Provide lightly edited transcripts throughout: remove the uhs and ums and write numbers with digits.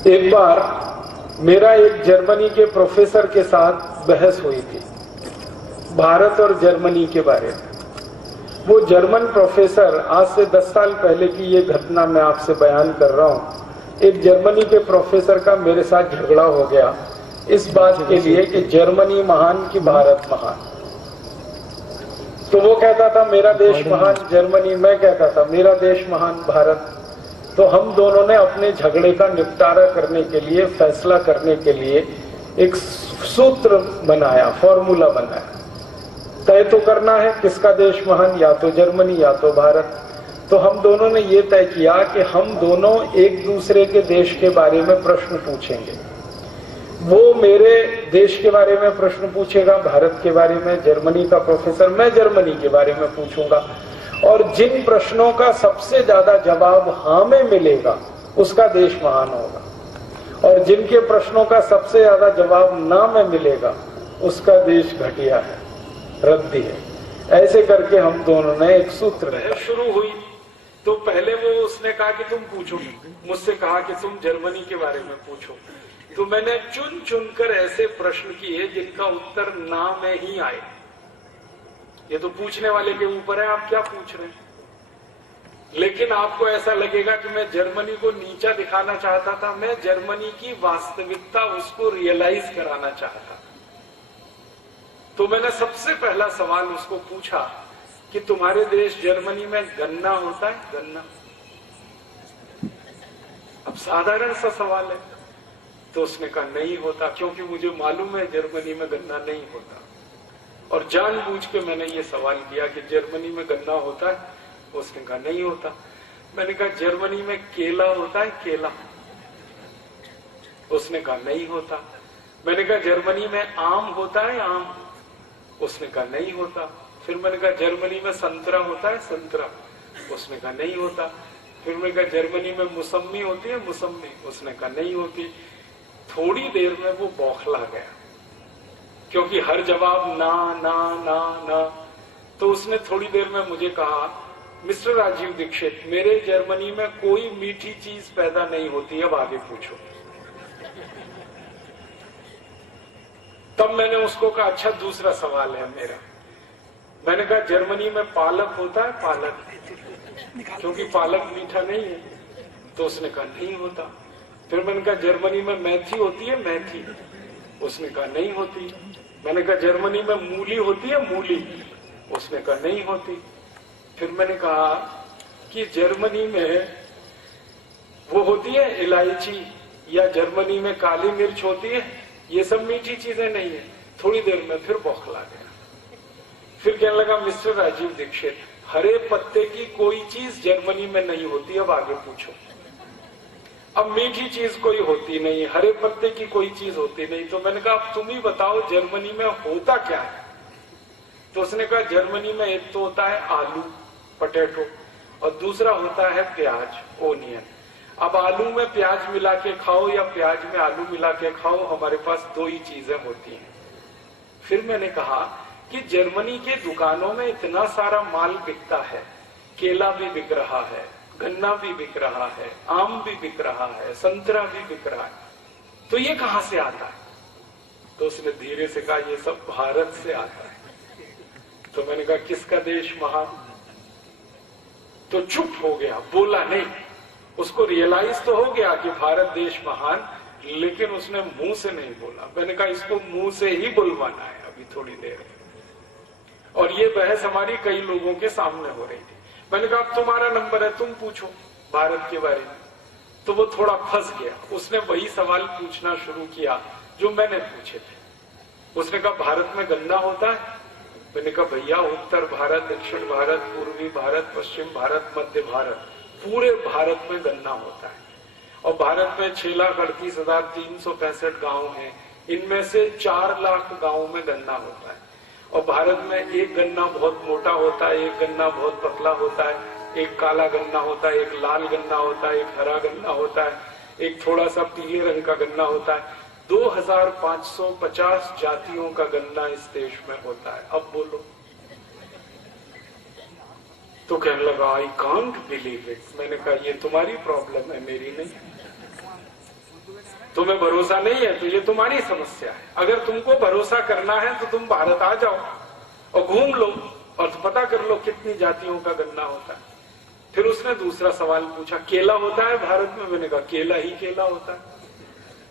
एक बार मेरा एक जर्मनी के प्रोफेसर के साथ बहस हुई थी भारत और जर्मनी के बारे में। वो जर्मन प्रोफेसर, आज से 10 साल पहले की ये घटना मैं आपसे बयान कर रहा हूँ। एक जर्मनी के प्रोफेसर का मेरे साथ झगड़ा हो गया इस बात के लिए कि जर्मनी महान कि भारत महान। तो वो कहता था मेरा देश महान जर्मनी, मैं कहता था मेरा देश महान भारत। तो हम दोनों ने अपने झगड़े का निपटारा करने के लिए, फैसला करने के लिए एक सूत्र बनाया, फॉर्मूला बनाया। तय तो करना है किसका देश महान, या तो जर्मनी या तो भारत। तो हम दोनों ने ये तय किया कि हम दोनों एक दूसरे के देश के बारे में प्रश्न पूछेंगे। वो मेरे देश के बारे में प्रश्न पूछेगा, भारत के बारे में, जर्मनी का प्रोफेसर, मैं जर्मनी के बारे में पूछूंगा। और जिन प्रश्नों का सबसे ज्यादा जवाब हाँ में मिलेगा उसका देश महान होगा, और जिनके प्रश्नों का सबसे ज्यादा जवाब ना में मिलेगा उसका देश घटिया है, रद्दी है। ऐसे करके हम दोनों ने एक सूत्र शुरू हुई। तो पहले वो उसने कहा कि तुम पूछो, मुझसे कहा कि तुम जर्मनी के बारे में पूछो। तो मैंने चुन चुनकर ऐसे प्रश्न किए जिनका उत्तर ना में ही आए। ये तो पूछने वाले के ऊपर है आप क्या पूछ रहे हैं। लेकिन आपको ऐसा लगेगा कि मैं जर्मनी को नीचा दिखाना चाहता था, मैं जर्मनी की वास्तविकता उसको रियलाइज कराना चाहता। तो मैंने सबसे पहला सवाल उसको पूछा कि तुम्हारे देश जर्मनी में गन्ना होता है? गन्ना। अब साधारण सा सवाल है। तो उसने कहा नहीं होता, क्योंकि मुझे मालूम है जर्मनी में गन्ना नहीं होता। और जानबूझ के मैंने ये सवाल किया कि जर्मनी में गन्ना होता है? उसने कहा नहीं होता। मैंने कहा जर्मनी में केला होता है? केला। उसने कहा नहीं होता। मैंने कहा जर्मनी में आम होता है? आम। उसने कहा नहीं होता। फिर मैंने कहा जर्मनी में संतरा होता है? संतरा। उसने कहा नहीं होता। फिर मैंने कहा जर्मनी में मौसम्मी होती है? मौसम्मी। उसने कहा नहीं होती। थोड़ी देर में वो बौखला गया, क्योंकि हर जवाब ना ना ना ना। तो उसने थोड़ी देर में मुझे कहा, मिस्टर राजीव दीक्षित, मेरे जर्मनी में कोई मीठी चीज पैदा नहीं होती, अब आगे पूछो। तब मैंने उसको कहा अच्छा दूसरा सवाल है मेरा। मैंने कहा जर्मनी में पालक होता है? पालक। क्योंकि पालक मीठा नहीं है। तो उसने कहा नहीं होता। फिर मैंने कहा जर्मनी में मेथी होती है? मेथी। उसने कहा नहीं होती। मैंने कहा जर्मनी में मूली होती है? मूली। उसने कहा नहीं होती। फिर मैंने कहा कि जर्मनी में वो होती है इलायची, या जर्मनी में काली मिर्च होती है? ये सब मीठी चीजें नहीं है। थोड़ी देर में फिर बौखला गया। फिर कहने लगा मिस्टर राजीव दीक्षित, हरे पत्ते की कोई चीज जर्मनी में नहीं होती, अब आगे पूछो। अब मीठी चीज कोई होती नहीं, हरे पत्ते की कोई चीज होती नहीं। तो मैंने कहा अब तुम ही बताओ जर्मनी में होता क्या है। तो उसने कहा जर्मनी में एक तो होता है आलू, पोटैटो, और दूसरा होता है प्याज, ओनियन। अब आलू में प्याज मिला के खाओ या प्याज में आलू मिला के खाओ, हमारे पास दो ही चीजें होती हैं। फिर मैंने कहा कि जर्मनी के दुकानों में इतना सारा माल बिकता है, केला भी बिक रहा है, गन्ना भी बिक रहा है, आम भी बिक रहा है, संतरा भी बिक रहा है, तो ये कहां से आता है? तो उसने धीरे से कहा ये सब भारत से आता है। तो मैंने कहा किसका देश महान? तो चुप हो गया, बोला नहीं। उसको रियलाइज तो हो गया कि भारत देश महान, लेकिन उसने मुंह से नहीं बोला। मैंने कहा इसको मुंह से ही बुलवाना है अभी थोड़ी देर। और ये बहस हमारी कई लोगों के सामने हो रही थी। मैंने कहा अब तुम्हारा नंबर है, तुम पूछो भारत के बारे में। तो वो थोड़ा फंस गया, उसने वही सवाल पूछना शुरू किया जो मैंने पूछे थे। उसने कहा भारत में गन्ना होता है? मैंने कहा भैया उत्तर भारत, दक्षिण भारत, पूर्वी भारत, पश्चिम भारत, मध्य भारत, पूरे भारत में गन्ना होता है। और भारत में 6,38,365 गांव हैं, इनमें से 4 लाख गांवों में गन्ना होता है। और भारत में एक गन्ना बहुत मोटा होता है, एक गन्ना बहुत पतला होता है, एक काला गन्ना होता है, एक लाल गन्ना होता है, एक हरा गन्ना होता है, एक थोड़ा सा पीले रंग का गन्ना होता है। 2550 जातियों का गन्ना इस देश में होता है। अब बोलो। तो कहने लगा आई कांट बिलीव इट। मैंने कहा ये तुम्हारी प्रॉब्लम है, मेरी नहीं। तुम्हें भरोसा नहीं है तो ये तुम्हारी समस्या है। अगर तुमको भरोसा करना है तो तुम भारत आ जाओ और घूम लो और पता कर लो कितनी जातियों का गन्ना होता है। फिर उसने दूसरा सवाल पूछा, केला होता है भारत में? मैंने कहा केला ही केला होता है।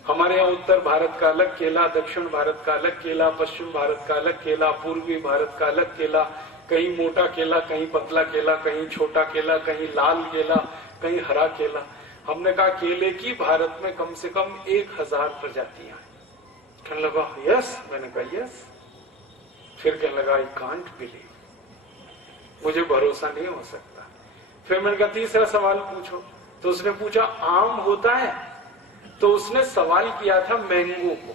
हमारे यहाँ उत्तर भारत का अलग केला, दक्षिण भारत का अलग केला, पश्चिम भारत का अलग केला, पूर्वी भारत का अलग केला, कहीं मोटा केला, कहीं पतला केला, कहीं छोटा केला, कहीं लाल केला, कहीं हरा केला। हमने कहा केले की भारत में कम से कम 1000 प्रजातियां हैं। कहने लगा यस। मैंने कहा यस। फिर कहने लगा आई कांट बिलीव, मुझे भरोसा नहीं हो सकता। फिर मैंने कहा तीसरा सवाल पूछो। तो उसने पूछा आम होता है? तो उसने सवाल किया था मैंगो को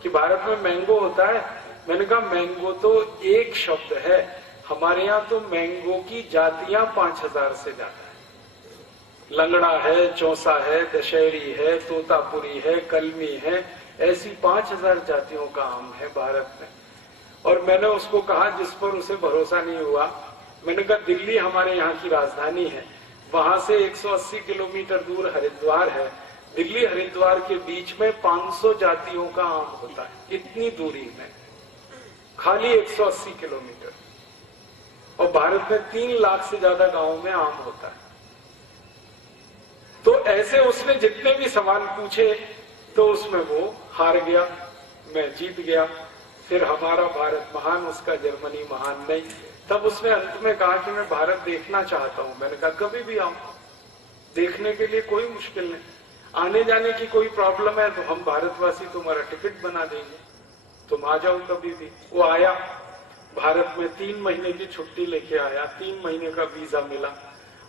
कि भारत में मैंगो होता है। मैंने कहा मैंगो तो एक शब्द है, हमारे यहाँ तो मैंगो की जातियां 5000 से ज्यादा है। लंगड़ा है, चौसा है, दशहरी है, तोतापुरी है, कलमी है, ऐसी 5000 जातियों का आम है भारत में। और मैंने उसको कहा, जिस पर उसे भरोसा नहीं हुआ, मैंने कहा दिल्ली हमारे यहाँ की राजधानी है, वहां से 180 किलोमीटर दूर हरिद्वार है। दिल्ली हरिद्वार के बीच में 500 जातियों का आम होता है, इतनी दूरी में, खाली 180 किलोमीटर। और भारत में 3 लाख से ज्यादा गांवों में आम होता है। तो ऐसे उसने जितने भी सवाल पूछे तो उसमें वो हार गया, मैं जीत गया। फिर हमारा भारत महान, उसका जर्मनी महान नहीं। तब उसने अंत में कहा कि मैं भारत देखना चाहता हूं। मैंने कहा कभी भी आओ, देखने के लिए कोई मुश्किल नहीं। आने जाने की कोई प्रॉब्लम है तो हम भारतवासी तुम्हारा टिकट बना देंगे, तुम आ जाओ कभी भी। वो आया, भारत में 3 महीने की छुट्टी लेके आया, 3 महीने का वीजा मिला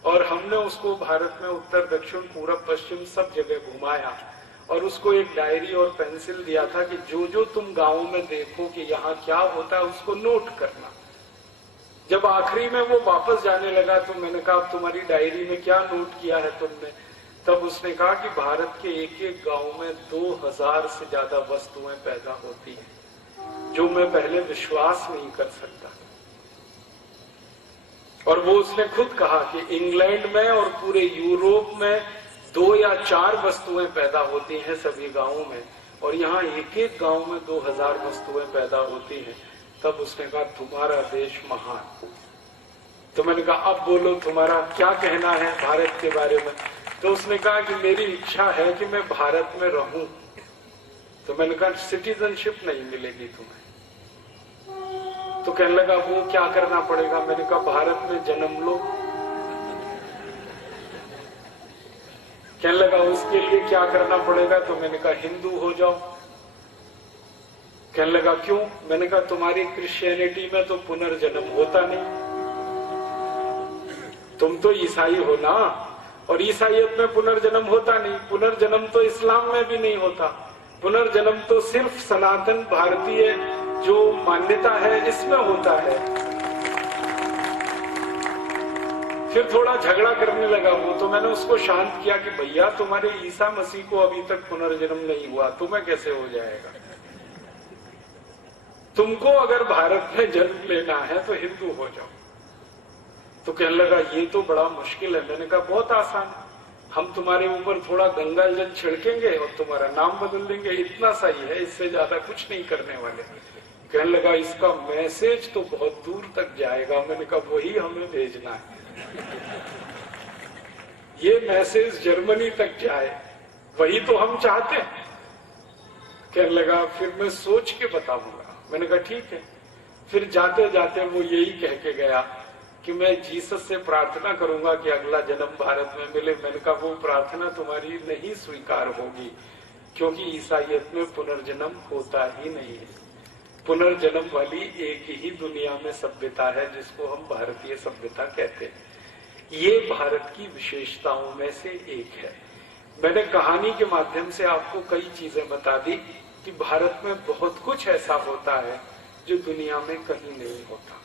और हमने उसको भारत में उत्तर दक्षिण पूरब पश्चिम सब जगह घुमाया और उसको एक डायरी और पेंसिल दिया था कि जो जो तुम गाँव में देखो कि यहाँ क्या होता है उसको नोट करना। जब आखिरी में वो वापस जाने लगा तो मैंने कहा तुम्हारी डायरी में क्या नोट किया है तुमने? तब उसने कहा कि भारत के एक एक गांव में 2000 से ज्यादा वस्तुएं पैदा होती हैं, जो मैं पहले विश्वास नहीं कर सकता। और वो उसने खुद कहा कि इंग्लैंड में और पूरे यूरोप में 2 या 4 वस्तुएं पैदा होती हैं सभी गांवों में, और यहाँ एक एक गांव में 2000 वस्तुएं पैदा होती हैं। तब उसने कहा तुम्हारा देश महान। तो मैंने कहा अब बोलो तुम्हारा क्या कहना है भारत के बारे में? तो उसने कहा कि मेरी इच्छा है कि मैं भारत में रहूं। तो मैंने कहा सिटीजनशिप नहीं मिलेगी तुम्हें। तो कहने लगा वो क्या करना पड़ेगा? मैंने कहा भारत में जन्म लो। कहने लगा उसके लिए क्या करना पड़ेगा? तो मैंने कहा हिंदू हो जाओ। कहने लगा क्यों? मैंने कहा तुम्हारी क्रिश्चियनिटी में तो पुनर्जन्म होता नहीं, तुम तो ईसाई हो ना, और ईसाइयत में पुनर्जन्म होता नहीं। पुनर्जन्म तो इस्लाम में भी नहीं होता। पुनर्जन्म तो सिर्फ सनातन भारतीय जो मान्यता है इसमें होता है। फिर थोड़ा झगड़ा करने लगा वो, तो मैंने उसको शांत किया कि भैया तुम्हारे ईसा मसीह को अभी तक पुनर्जन्म नहीं हुआ, तुम्हें कैसे हो जाएगा? तुमको अगर भारत में जन्म लेना है तो हिंदू हो जाओ। तो कहने लगा ये तो बड़ा मुश्किल है। मैंने कहा बहुत आसान है, हम तुम्हारे ऊपर थोड़ा गंगा जल छिड़केंगे और तुम्हारा नाम बदल देंगे, इतना सही है, इससे ज्यादा कुछ नहीं करने वाले। कहने लगा इसका मैसेज तो बहुत दूर तक जाएगा। मैंने कहा वही हमें भेजना है, ये मैसेज जर्मनी तक जाए, वही तो हम चाहते हैं। कहने लगा फिर मैं सोच के बताऊंगा। मैंने कहा ठीक है। फिर जाते जाते वो यही कह के गया कि मैं जीसस से प्रार्थना करूंगा कि अगला जन्म भारत में मिले। मैंने कहा वो प्रार्थना तुम्हारी नहीं स्वीकार होगी, क्योंकि ईसाइयत में पुनर्जन्म होता ही नहीं है। पुनर्जन्म वाली एक ही दुनिया में सभ्यता है जिसको हम भारतीय सभ्यता कहते हैं। ये भारत की विशेषताओं में से एक है। मैंने कहानी के माध्यम से आपको कई चीजें बता दी कि भारत में बहुत कुछ ऐसा होता है जो दुनिया में कहीं नहीं होता।